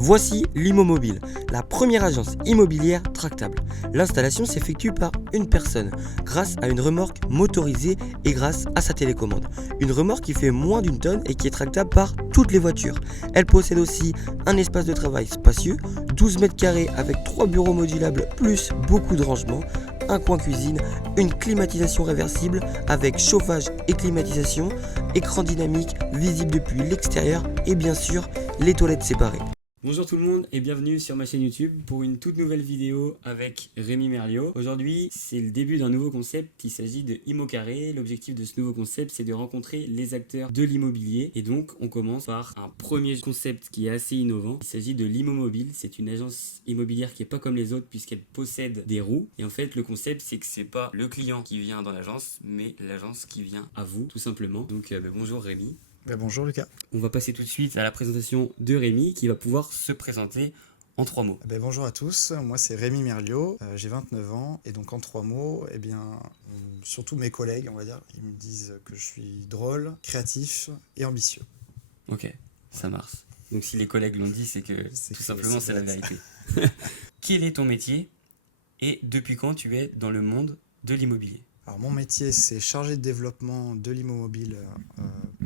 Voici l'Immomobile, la première agence immobilière tractable. L'installation s'effectue par une personne, grâce à une remorque motorisée et grâce à sa télécommande. Une remorque qui fait moins d'une tonne et qui est tractable par toutes les voitures. Elle possède aussi un espace de travail spacieux, 12 mètres carrés avec 3 bureaux modulables plus beaucoup de rangements, un coin cuisine, une climatisation réversible avec chauffage et climatisation, écran dynamique visible depuis l'extérieur et bien sûr les toilettes séparées. Bonjour tout le monde et bienvenue sur ma chaîne YouTube pour une toute nouvelle vidéo avec Rémi Merliot. Aujourd'hui, c'est le début d'un nouveau concept, il s'agit de ImmoCarré. L'objectif de ce nouveau concept, c'est de rencontrer les acteurs de l'immobilier. Et donc, on commence par un premier concept qui est assez innovant. Il s'agit de l'Immomobile. C'est une agence immobilière qui n'est pas comme les autres puisqu'elle possède des roues. Et en fait, le concept, c'est que c'est pas le client qui vient dans l'agence, mais l'agence qui vient à vous, tout simplement. Donc, bonjour Rémi. Bonjour Lucas. On va passer tout de suite à la présentation de Rémi qui va pouvoir se présenter en 3 mots. Bonjour à tous, moi c'est Rémi Merliot, j'ai 29 ans et donc en 3 mots, surtout mes collègues on va dire, ils me disent que je suis drôle, créatif et ambitieux. Ok, ça marche. Donc si les collègues l'ont dit, c'est que tout simplement c'est la vérité. Quel est ton métier et depuis quand tu es dans le monde de l'immobilier ? Alors mon métier c'est chargé de développement de l'Immomobile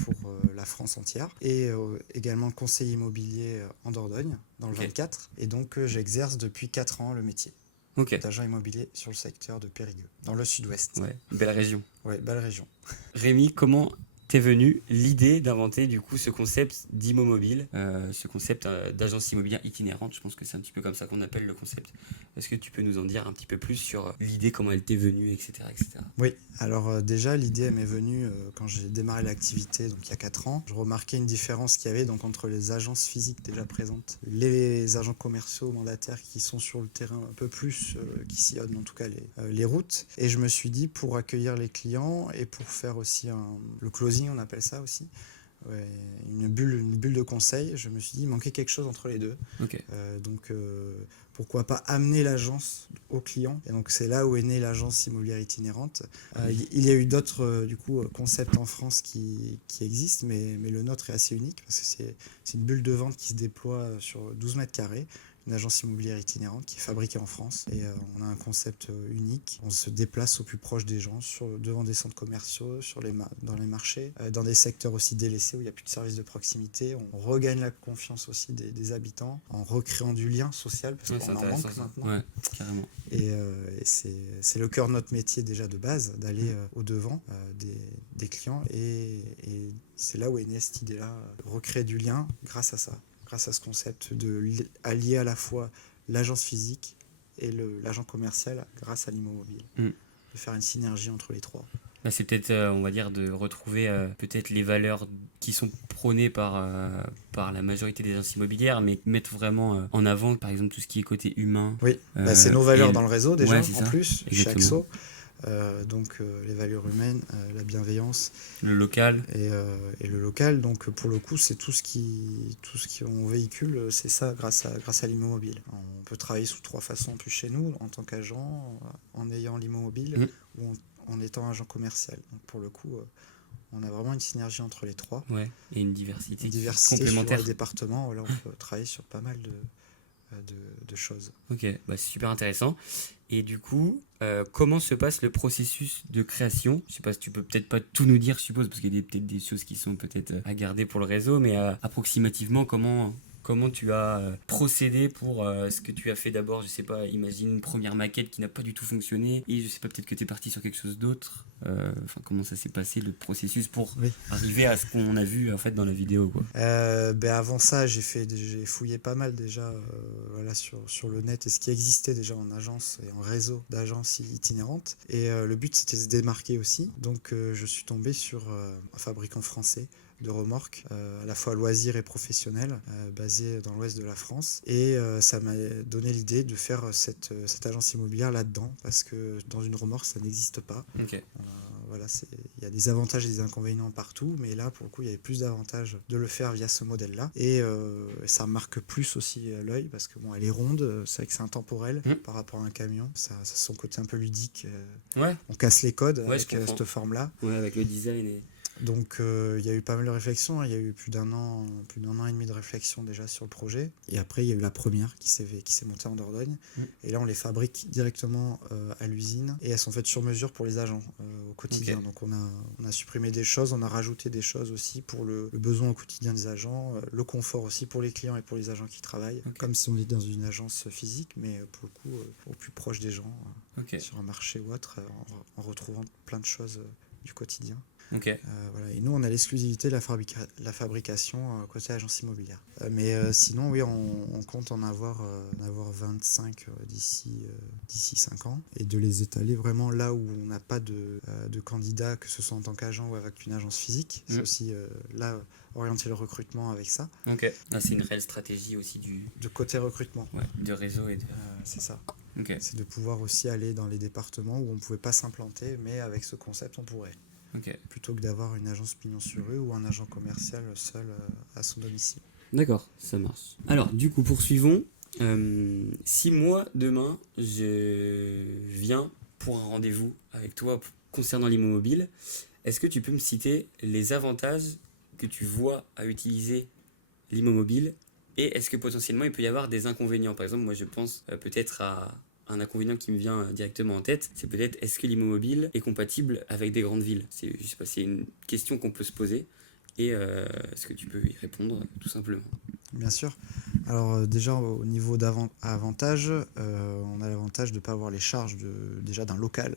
pour la France entière et également conseiller immobilier en Dordogne dans le 24 et donc j'exerce depuis 4 ans le métier d'agent immobilier sur le secteur de Périgueux, dans le sud-ouest. Ouais, belle région. Ouais, belle région. Rémi, comment t'es venue l'idée d'inventer du coup ce concept d'Immomobile, ce concept d'agence immobilière itinérante? Je pense que c'est un petit peu comme ça qu'on appelle le concept. Est-ce que tu peux nous en dire un petit peu plus sur l'idée, comment elle t'est venue, etc. etc. Oui, alors déjà l'idée elle m'est venue quand j'ai démarré l'activité, donc il y a 4 ans. Je remarquais une différence qu'il y avait donc entre les agences physiques déjà présentes, les agents commerciaux mandataires qui sont sur le terrain un peu plus, qui sillonnent en tout cas les routes. Et je me suis dit pour accueillir les clients et pour faire aussi le closing, on appelle ça aussi, une bulle de conseil, je me suis dit il manquait quelque chose entre les deux. Pourquoi pas amener l'agence au client. Et donc c'est là où est née l'agence immobilière itinérante. Il y a eu d'autres concepts en France qui existent, mais le nôtre est assez unique parce que c'est une bulle de vente qui se déploie sur 12 mètres carrés. Une agence immobilière itinérante qui est fabriquée en France et on a un concept unique. On se déplace au plus proche des gens, devant des centres commerciaux, dans les marchés, dans des secteurs aussi délaissés où il n'y a plus de services de proximité. On regagne la confiance aussi des habitants en recréant du lien social parce qu'on en manque maintenant. Ouais, carrément. Et c'est le cœur de notre métier déjà de base, d'aller au-devant des clients et c'est là où est née cette idée-là, recréer du lien grâce à ça. Grâce à ce concept d'allier à la fois l'agence physique et l'agent commercial grâce à l'Immomobile. De faire une synergie entre les trois. Là, c'est peut-être, on va dire, de retrouver peut-être les valeurs qui sont prônées par la majorité des agences immobilières, mais mettre vraiment en avant, par exemple, tout ce qui est côté humain. Oui, c'est nos valeurs dans le réseau déjà, en plus, chez Axo. Les valeurs humaines, la bienveillance, le local et le local. Donc pour le coup, c'est tout ce qu'on véhicule, c'est ça grâce à l'Immomobile. On peut travailler sous 3 façons en plus chez nous, en tant qu'agent, en ayant l'Immomobile ou en étant agent commercial. Donc pour le coup, on a vraiment une synergie entre les trois. Ouais, et une diversité complémentaire. Sur les départements, là on peut travailler sur pas mal de choses. Ok, c'est super intéressant. Et du coup, comment se passe le processus de création? Je sais pas si tu peux peut-être pas tout nous dire, je suppose, parce qu'il y a peut-être des choses qui sont peut-être à garder pour le réseau, mais approximativement, comment tu as procédé pour ce que tu as fait d'abord? Je sais pas, imagine une première maquette qui n'a pas du tout fonctionné, et je sais pas, peut-être que tu es parti sur quelque chose d'autre. Comment ça s'est passé le processus pour arriver à ce qu'on a vu en fait dans la vidéo, quoi. Avant ça, j'ai fouillé pas mal déjà sur le net et ce qui existait déjà en agence et en réseau d'agences itinérantes. Et le but c'était de se démarquer aussi. Donc je suis tombé sur un fabricant français de remorques, à la fois loisirs et professionnels, basé dans l'ouest de la France. Et ça m'a donné l'idée de faire cette agence immobilière là-dedans, parce que dans une remorque, ça n'existe pas. Il y a des avantages et des inconvénients partout, mais là, pour le coup, il y avait plus d'avantages de le faire via ce modèle-là. Et ça marque plus aussi l'œil, parce que elle est ronde, c'est vrai que c'est intemporel par rapport à un camion. Ça a son côté un peu ludique. On casse les codes avec cette forme-là. Ouais, avec le design. Donc il y a eu pas mal de réflexions, hein. Il y a eu plus d'un an et demi de réflexion déjà sur le projet. Et après, il y a eu la première qui s'est montée en Dordogne. Et là, on les fabrique directement à l'usine et elles sont faites sur mesure pour les agents au quotidien. Ok. Donc on a supprimé des choses, on a rajouté des choses aussi pour le besoin au quotidien des agents, le confort aussi pour les clients et pour les agents qui travaillent, Ok. comme si on était dans une agence physique, mais pour le coup au plus proche des gens, Ok. sur un marché ou autre, en retrouvant plein de choses du quotidien. Ok. Voilà. Et nous, on a l'exclusivité de la fabrication côté agence immobilière. Mais sinon, oui, on compte en avoir 25 d'ici 5 ans et de les étaler vraiment là où on n'a pas de candidats, que ce soit en tant qu'agent ou avec une agence physique. C'est aussi là orienter le recrutement avec ça. Ok. Ah, c'est une réelle stratégie aussi De côté recrutement. ouais, de réseau et de. C'est ça. Ok. C'est de pouvoir aussi aller dans les départements où on ne pouvait pas s'implanter, mais avec ce concept, on pourrait. Ok. Plutôt que d'avoir une agence pignon sur rue ou un agent commercial seul à son domicile. D'accord, ça marche. Alors, du coup, poursuivons. Si moi, demain, je viens pour un rendez-vous avec toi concernant l'immo-mobile, est-ce que tu peux me citer les avantages que tu vois à utiliser l'immo-mobile et est-ce que potentiellement il peut y avoir des inconvénients? Par exemple, moi je pense peut-être à un inconvénient qui me vient directement en tête, c'est peut-être est-ce que l'immo-mobile est compatible avec des grandes villes? Je sais pas, c'est une question qu'on peut se poser et est-ce que tu peux y répondre tout simplement? Bien sûr. Alors déjà au niveau d'avantages, on a l'avantage de ne pas avoir les charges déjà d'un local,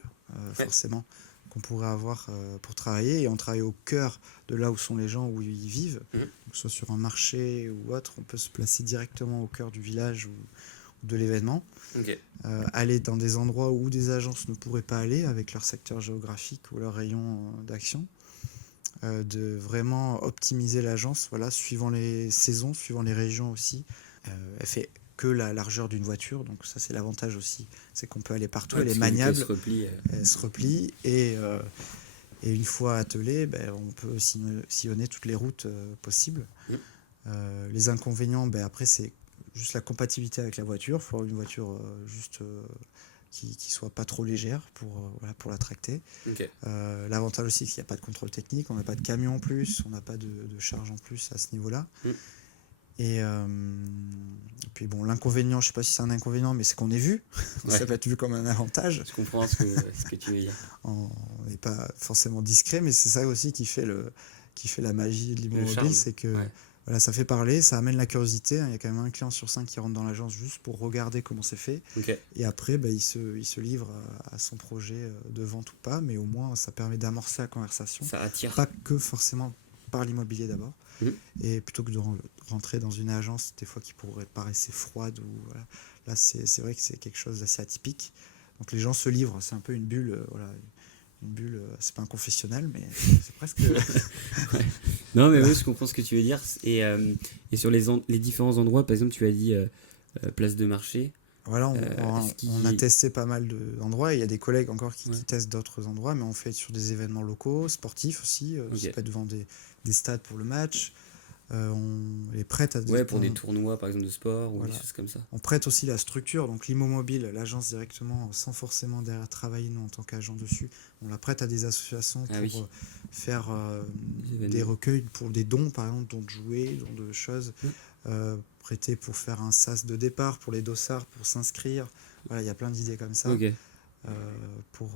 forcément, qu'on pourrait avoir pour travailler. Et on travaille au cœur de là où sont les gens, où ils vivent, que ce soit sur un marché ou autre, on peut se placer directement au cœur du village ou de l'événement. Ok. Aller dans des endroits où des agences ne pourraient pas aller avec leur secteur géographique ou leur rayon d'action. De vraiment optimiser l'agence, voilà, suivant les saisons, suivant les régions aussi. Elle fait que la largeur d'une voiture, donc ça c'est l'avantage aussi, c'est qu'on peut aller partout, elle est maniable, elle se replie et une fois attelée, on peut sillonner toutes les routes possibles. Les inconvénients, après c'est juste la compatibilité avec la voiture, il faut avoir une voiture juste qui soit pas trop légère pour la tracter. Ok. L'avantage aussi, c'est qu'il n'y a pas de contrôle technique, on n'a pas de camion en plus, on n'a pas de charge en plus à ce niveau-là. Et puis bon, l'inconvénient, je ne sais pas si c'est un inconvénient, mais c'est qu'on est vu. Ça peut être vu comme un avantage. Je comprends ce que tu veux dire. On n'est pas forcément discret, mais c'est ça aussi qui fait la magie de l'immobilier, c'est que voilà, ça fait parler, ça amène la curiosité. Il y a quand même un client sur 5 qui rentre dans l'agence juste pour regarder comment c'est fait. Okay. Et après, il se livre à son projet de vente ou pas, mais au moins ça permet d'amorcer la conversation. Ça attire. Pas que forcément par l'immobilier d'abord. Et plutôt que de rentrer dans une agence, des fois qui pourrait paraître froide, voilà. Là c'est vrai que c'est quelque chose d'assez atypique. Donc les gens se livrent, c'est un peu une bulle, voilà. Une bulle, c'est pas un confessionnal, mais c'est presque. Ouais. Non, mais oui, je comprends ce que tu veux dire. Et sur les différents endroits, par exemple, tu as dit place de marché. Voilà, on a testé pas mal d'endroits. Il y a des collègues encore qui testent d'autres endroits, mais on fait sur des événements locaux, sportifs aussi. Ça peut être devant des stades pour le match. On les prête à pour des tournois, par exemple, de sport ou des choses comme ça. On prête aussi la structure, donc l'immo-mobile, l'agence directement, sans forcément derrière travailler nous en tant qu'agent dessus. On la prête à des associations pour faire des recueils pour des dons, par exemple, dons de jouets, dons de choses. Prêter pour faire un sas de départ, pour les dossards, pour s'inscrire. Voilà, il y a plein d'idées comme ça. Pour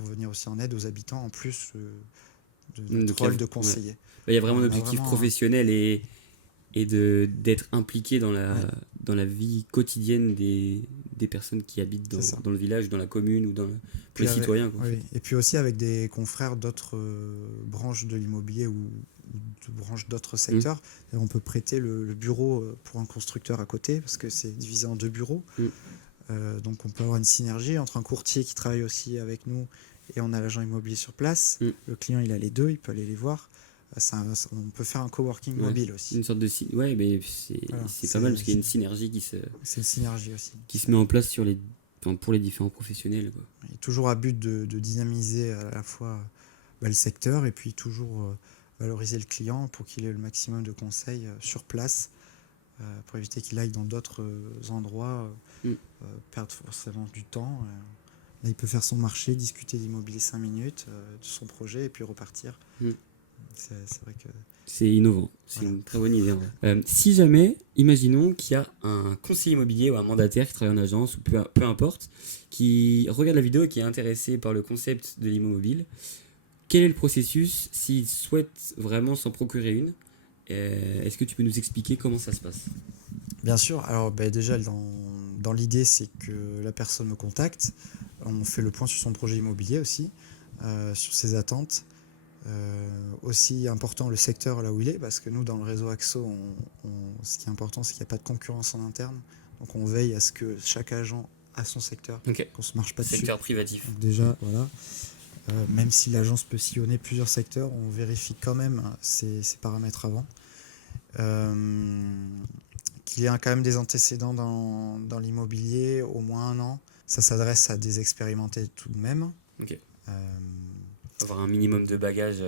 venir aussi en aide aux habitants, en plus de notre rôle de conseiller. Il y a vraiment un objectif professionnel et d'être impliqué dans la vie quotidienne des personnes qui habitent dans le village, dans la commune ou pour les citoyens. Quoi, et puis aussi avec des confrères d'autres branches de l'immobilier ou de branches d'autres secteurs. Et on peut prêter le bureau pour un constructeur à côté parce que c'est divisé en 2 bureaux. Donc on peut avoir une synergie entre un courtier qui travaille aussi avec nous et on a l'agent immobilier sur place. Le client il a les deux, il peut aller les voir. On peut faire un coworking mobile aussi. Une sorte de mais c'est pas mal parce qu'il y a une synergie c'est une synergie aussi. Qui se met en place pour les différents professionnels. Quoi. Il est toujours à but de dynamiser à la fois le secteur et puis toujours valoriser le client pour qu'il ait le maximum de conseils sur place pour éviter qu'il aille dans d'autres endroits perdre forcément du temps. Là, il peut faire son marché, discuter d'immobilier 5 minutes, de son projet et puis repartir C'est vrai que... C'est innovant, c'est Voilà. une très bonne idée en vrai. Si jamais, imaginons qu'il y a un conseiller immobilier ou un mandataire qui travaille en agence ou peu importe, qui regarde la vidéo et qui est intéressé par le concept de l'immobilier, quel est le processus s'il souhaite vraiment s'en procurer une? Est-ce que tu peux nous expliquer comment ça se passe? Bien sûr, alors déjà dans l'idée c'est que la personne me contacte, on fait le point sur son projet immobilier aussi, sur ses attentes. Aussi important le secteur là où il est, parce que nous dans le réseau Axo, ce qui est important c'est qu'il n'y a pas de concurrence en interne, donc on veille à ce que chaque agent a son secteur, Ok, qu'on se marche pas dessus. secteur privatif. Donc déjà voilà, même si l'agence peut sillonner plusieurs secteurs, on vérifie quand même ces paramètres avant. Qu'il y ait quand même des antécédents dans l'immobilier, au moins 1 an. Ça s'adresse à des expérimentés tout de même. Ok. Euh, Avoir un minimum de bagages.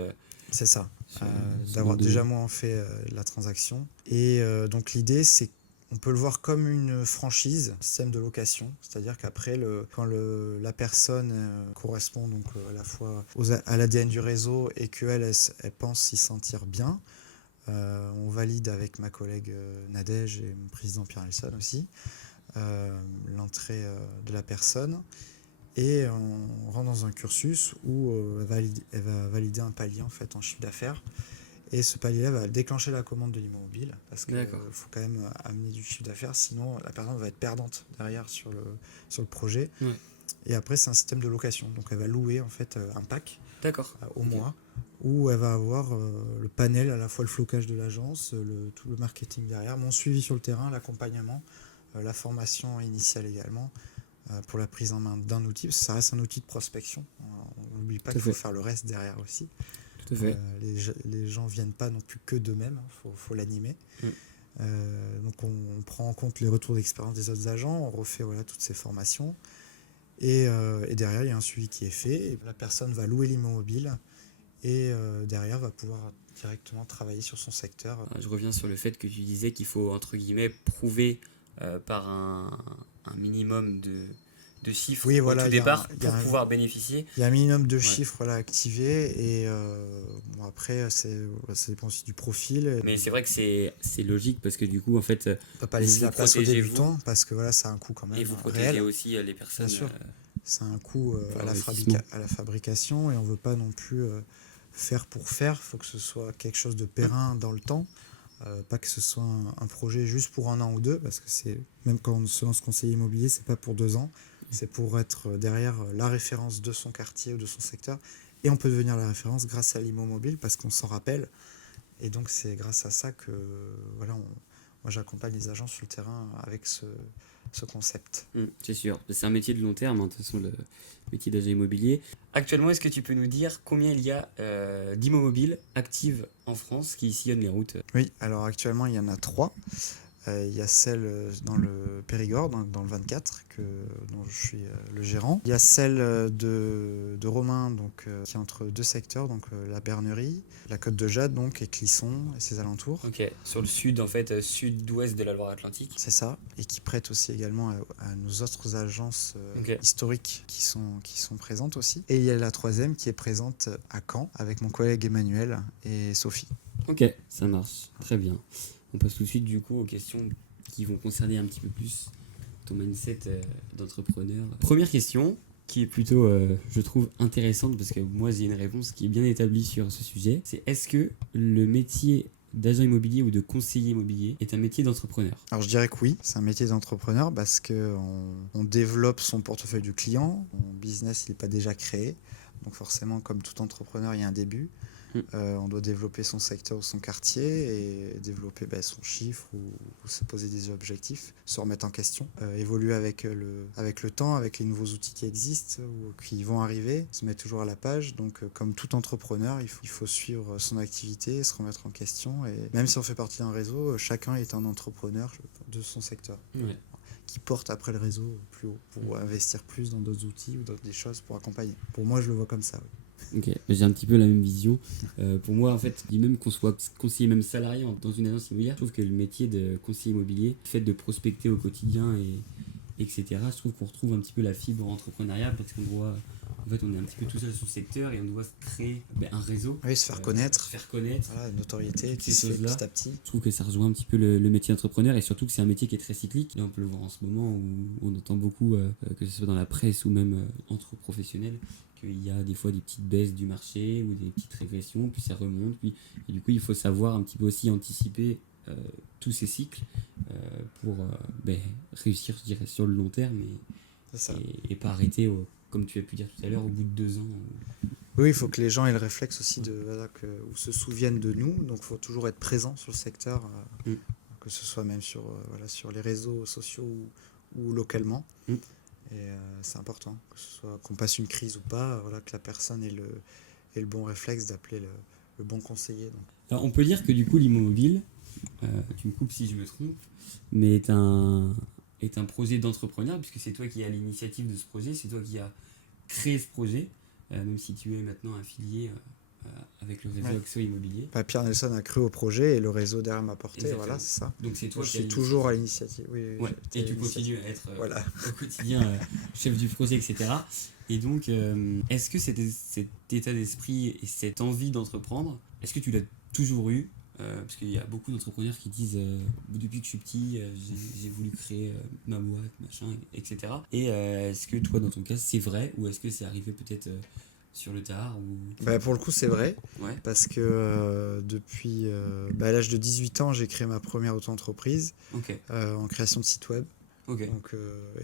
c'est ça. Sur- sur D'avoir le déjà domaine. moins fait la transaction. Et donc l'idée, c'est qu'on peut le voir comme une franchise, un système de location. C'est-à-dire qu'après, quand la personne correspond donc, à la fois à l'ADN du réseau et qu'elle elle pense s'y sentir bien, on valide avec ma collègue Nadège et mon président Pierre Nelson aussi l'entrée de la personne, et on rentre dans un cursus où elle va valider un palier en fait en chiffre d'affaires, et ce palier-là va déclencher la commande de l'immobilier, parce qu'il faut quand même amener du chiffre d'affaires, sinon la personne va être perdante derrière sur le projet. Ouais. Et après c'est un système de location, donc elle va louer en fait un pack D'accord. au mois, où elle va avoir le panel, à la fois le flocage de l'agence, tout le marketing derrière, mon suivi sur le terrain, l'accompagnement, la formation initiale également, pour la prise en main d'un outil, parce que ça reste un outil de prospection. On n'oublie pas qu'il faut faire le reste derrière aussi. Tout à fait. Les gens ne viennent pas non plus que d'eux-mêmes, faut l'animer. Donc on prend en compte les retours d'expérience des autres agents, on refait toutes ces formations. Et derrière, il y a un suivi qui est fait. Et la personne va louer l'immobile et derrière va pouvoir directement travailler sur son secteur. Je reviens sur le fait que tu disais qu'il faut, entre guillemets, prouver par un minimum de chiffres au tout départ pour pouvoir bénéficier. Il y a un minimum de chiffres activés, et après, ça dépend aussi du profil. Mais c'est vrai que c'est logique, parce que du coup, en fait, on ne peut pas laisser la place aux débutants, parce que ça a un coût quand même. Et vous protégez réel. aussi les personnes. Bien sûr. C'est un coût à la fabrication, et on ne veut pas non plus faire pour faire. Il faut que ce soit quelque chose de périn dans le temps, pas que ce soit un projet juste pour 1 an ou 2, parce que même quand on se lance conseiller immobilier, c'est pas pour 2 ans, c'est pour être derrière la référence de son quartier ou de son secteur, et on peut devenir la référence grâce à l'Immomobile, parce qu'on s'en rappelle, et donc c'est grâce à ça que moi j'accompagne les agents sur le terrain avec ce concept. C'est sûr, c'est un métier de long terme, de toute façon, le métier d'agent immobilier. Actuellement, est-ce que tu peux nous dire combien il y a d'immobiles actives en France qui sillonnent les routes? Oui, alors actuellement il y en a 3. Il y a celle dans le Périgord, dans le 24, dont je suis le gérant. Il y a celle de Romain, qui est entre 2 secteurs, donc la Bernerie, la Côte de Jade, et Clisson et ses alentours. Ok, sur le sud, en fait, sud-ouest de la Loire-Atlantique. C'est ça, et qui prête aussi également à nos autres agences historiques qui sont présentes aussi. Et il y a la 3e qui est présente à Caen, avec mon collègue Emmanuel et Sophie. Ok, ça marche, très bien. On passe tout de suite du coup aux questions qui vont concerner un petit peu plus ton mindset d'entrepreneur. Première question, qui est plutôt, je trouve, intéressante, parce que moi j'ai une réponse qui est bien établie sur ce sujet. C'est: est-ce que le métier d'agent immobilier ou de conseiller immobilier est un métier d'entrepreneur? Alors je dirais que oui, c'est un métier d'entrepreneur, parce qu'on développe son portefeuille de clients, mon business il n'est pas déjà créé, donc forcément comme tout entrepreneur il y a un début. On doit développer son secteur ou son quartier, et développer son chiffre, ou se poser des objectifs, se remettre en question, évoluer avec le temps, avec les nouveaux outils qui existent ou qui vont arriver, se mettre toujours à la page. Donc comme tout entrepreneur, il faut suivre son activité, se remettre en question, et même si on fait partie d'un réseau, chacun est un entrepreneur de son secteur. Qui porte après le réseau plus haut pour investir plus dans d'autres outils ou dans des choses pour accompagner. Pour moi, je le vois comme ça. Oui. Ok, j'ai un petit peu la même vision. Pour moi, en fait, même qu'on soit conseiller, même salarié dans une agence immobilière, je trouve que le métier de conseiller immobilier, le fait de prospecter au quotidien, etc., je trouve qu'on retrouve un petit peu la fibre entrepreneuriale, parce qu'on doit En fait, on est un petit peu tout seul sur le secteur et on doit se créer un réseau. Oui, se faire connaître. Se faire connaître. Voilà, une notoriété Toutes qui ces se fait choses-là. petit à petit. Je trouve que ça rejoint un petit peu le métier d'entrepreneur et surtout que c'est un métier qui est très cyclique. Là, on peut le voir en ce moment où on entend beaucoup, que ce soit dans la presse ou même entre professionnels, qu'il y a des fois des petites baisses du marché ou des petites régressions, puis ça remonte. Et du coup, il faut savoir un petit peu aussi anticiper tous ces cycles pour réussir, je dirais, sur le long terme C'est ça. et pas arrêter, comme tu as pu dire tout à l'heure, au bout de 2 ans. Oui, il faut que les gens aient le réflexe aussi ou se souviennent de nous. Donc, il faut toujours être présent sur le secteur, que ce soit même sur les réseaux sociaux ou localement. Et c'est important, qu'on passe une crise ou pas, que la personne ait le bon réflexe d'appeler le bon conseiller. Donc. Alors, on peut dire que du coup, l'Immomobile, tu me coupes si je me trompe, mais est un projet d'entrepreneur, puisque c'est toi qui as l'initiative de ce projet, c'est toi qui as créé ce projet, même si tu es maintenant affilié avec le réseau Axo Immobilier. Pierre Nelson a cru au projet et le réseau derrière m'a porté, Exactement. voilà, c'est ça. Donc c'est toi je qui suis toujours à l'initiative. Oui, ouais. Et tu continues à être au quotidien chef du projet, etc. Et donc, est-ce que cet état d'esprit et cette envie d'entreprendre, est-ce que tu l'as toujours eu parce qu'il y a beaucoup d'entrepreneurs qui disent depuis que je suis petit, j'ai voulu créer ma boîte, machin, etc. Et est-ce que toi, dans ton cas, c'est vrai ou est-ce que c'est arrivé peut-être sur le tard ou... Pour le coup, c'est vrai. Ouais. Parce que depuis à l'âge de 18 ans, j'ai créé ma première auto-entreprise en création de site web donc,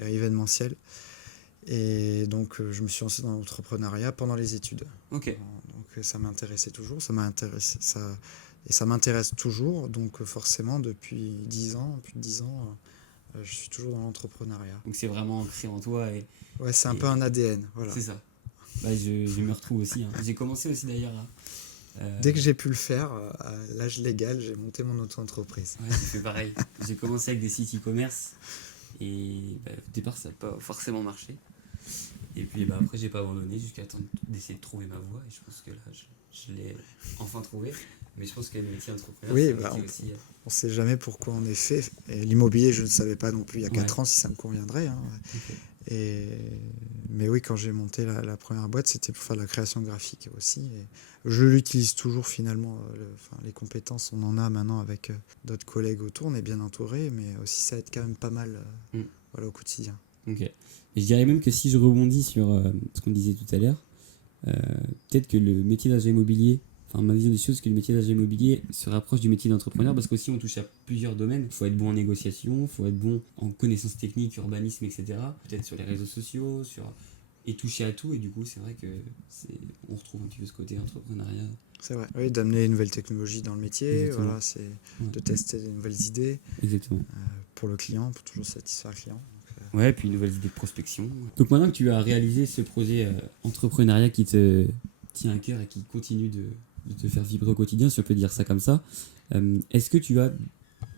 et événementiel. Et donc, je me suis lancé dans l'entrepreneuriat pendant les études. Donc, ça m'intéressait toujours. Et ça m'intéresse toujours. Donc, forcément, depuis plus de 10 ans, je suis toujours dans l'entrepreneuriat. Donc, c'est vraiment ancré en toi. Ouais, c'est un peu un ADN. Voilà. C'est ça. Je me retrouve aussi. J'ai commencé aussi d'ailleurs Dès que j'ai pu le faire, à l'âge légal, j'ai monté mon auto-entreprise. Ouais, j'ai fait pareil. J'ai commencé avec des sites e-commerce et au départ, ça n'a pas forcément marché. Et puis après, j'ai pas abandonné jusqu'à temps d'essayer de trouver ma voie. Et je pense que là, je l'ai enfin trouvé. Mais je pense que le métier d'entrepreneur, c'est aussi... On ne sait jamais pourquoi on est fait. Et l'immobilier, je ne savais pas non plus il y a 4 ans si ça me conviendrait. Hein. Mais oui, quand j'ai monté la première boîte, c'était pour faire de la création graphique aussi. Et je l'utilise toujours finalement. Les compétences, on en a maintenant avec d'autres collègues autour. On est bien entouré, mais aussi ça aide quand même pas mal au quotidien. Ok. Et je dirais même que si je rebondis sur ce qu'on disait tout à l'heure, peut-être que le métier d'agent immobilier, ma vision des choses, que le métier d'agent immobilier se rapproche du métier d'entrepreneur parce qu'aussi on touche à plusieurs domaines. Il faut être bon en négociation, il faut être bon en connaissances techniques, urbanisme, etc. Peut-être sur les réseaux sociaux, et toucher à tout. Et du coup, c'est vrai que on retrouve un petit peu ce côté entrepreneuriat. C'est vrai, oui, d'amener les nouvelles technologies dans le métier, de tester des nouvelles idées. Exactement. Pour le client, pour toujours satisfaire le client. Ouais, puis une nouvelle idée de prospection. Donc maintenant que tu as réalisé ce projet entrepreneuriat qui te tient à cœur et qui continue de te faire vibrer au quotidien, si on peut dire ça comme ça, est-ce que tu as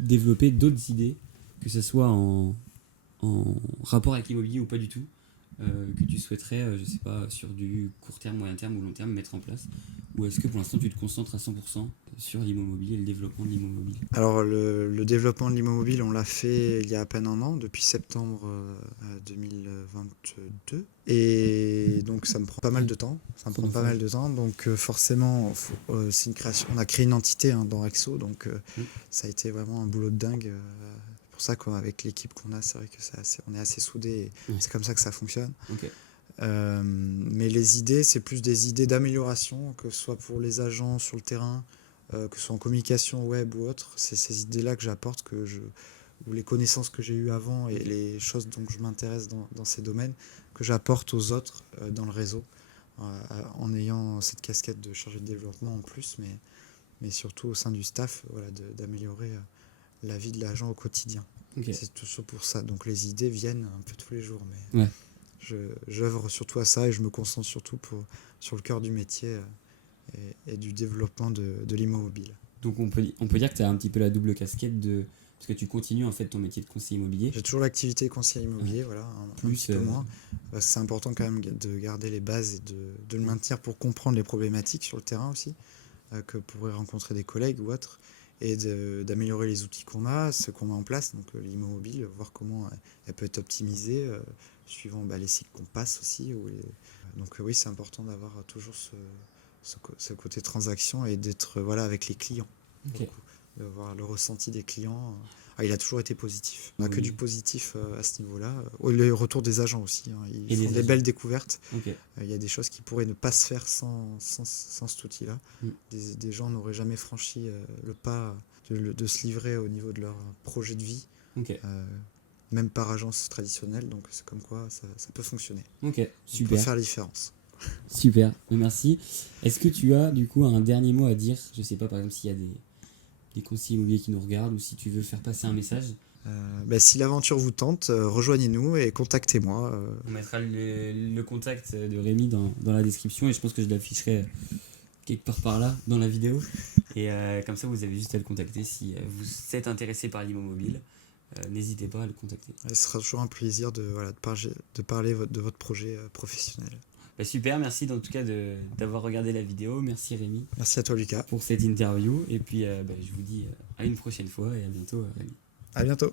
développé d'autres idées, que ce soit en rapport avec l'immobilier ou pas du tout, que tu souhaiterais, je sais pas, sur du court terme, moyen terme ou long terme mettre en place? Ou est-ce que pour l'instant tu te concentres à 100% sur l'immobilier et le développement de l'immobilier? Alors le développement de l'immobilier, on l'a fait il y a à peine un an, depuis septembre 2022. Et donc ça me prend pas mal de temps. Donc forcément, c'est une création. On a créé une entité dans Axo, donc ça a été vraiment un boulot de dingue. C'est pour ça qu'avec l'équipe qu'on a, c'est vrai que on est assez soudés. C'est comme ça que ça fonctionne. Mais les idées, c'est plus des idées d'amélioration, que ce soit pour les agents sur le terrain, que ce soit en communication web ou autre. C'est ces idées-là que j'apporte, ou les connaissances que j'ai eues avant et les choses dont je m'intéresse dans ces domaines, que j'apporte aux autres dans le réseau, en ayant cette casquette de chargé de développement en plus, mais surtout au sein du staff, d'améliorer la vie de l'agent au quotidien. C'est tout ça pour ça. Donc les idées viennent un peu tous les jours, mais j'œuvre surtout à ça et je me concentre surtout sur le cœur du métier et du développement de l'immobilier. Donc on peut dire que tu as un petit peu la double casquette parce que tu continues en fait ton métier de conseiller immobilier. J'ai toujours l'activité conseiller immobilier, un petit peu moins. Parce que c'est important quand même de garder les bases et de le maintenir pour comprendre les problématiques sur le terrain aussi, que pourraient rencontrer des collègues ou autres, et d'améliorer les outils qu'on a, ce qu'on met en place, donc l'immobilier, voir comment elle peut être optimisée suivant les cycles qu'on passe aussi. Donc oui, c'est important d'avoir toujours ce côté transaction et d'être avec les clients. Ok. Beaucoup. De voir le ressenti des clients. Il a toujours été positif. On n'a que Oui. du positif à ce niveau-là. Le retour des agents aussi. Ils Et font des des agents. belles découvertes. Ok. Il y a des choses qui pourraient ne pas se faire sans cet outil-là. Mm. Des gens n'auraient jamais franchi le pas de se livrer au niveau de leur projet de vie, Ok. même par agence traditionnelle. Donc c'est comme quoi ça peut fonctionner. Ok. On peut Super. faire la différence. Super. Merci. Est-ce que tu as du coup un dernier mot à dire? Je sais pas, par exemple, s'il y a des conseillers immobiliers qui nous regardent ou si tu veux faire passer un message. Si l'aventure vous tente, rejoignez-nous et contactez-moi. On mettra le contact de Rémi dans la description et je pense que je l'afficherai quelque part par là dans la vidéo. Et comme ça, vous avez juste à le contacter si vous êtes intéressé par l'immo-mobile. N'hésitez pas à le contacter. Ce sera toujours un plaisir de parler de votre projet professionnel. Super, merci en tout cas d'avoir regardé la vidéo. Merci Rémi Merci à toi, Lucas. pour cette interview. Et puis je vous dis à une prochaine fois et à bientôt Rémi. À bientôt.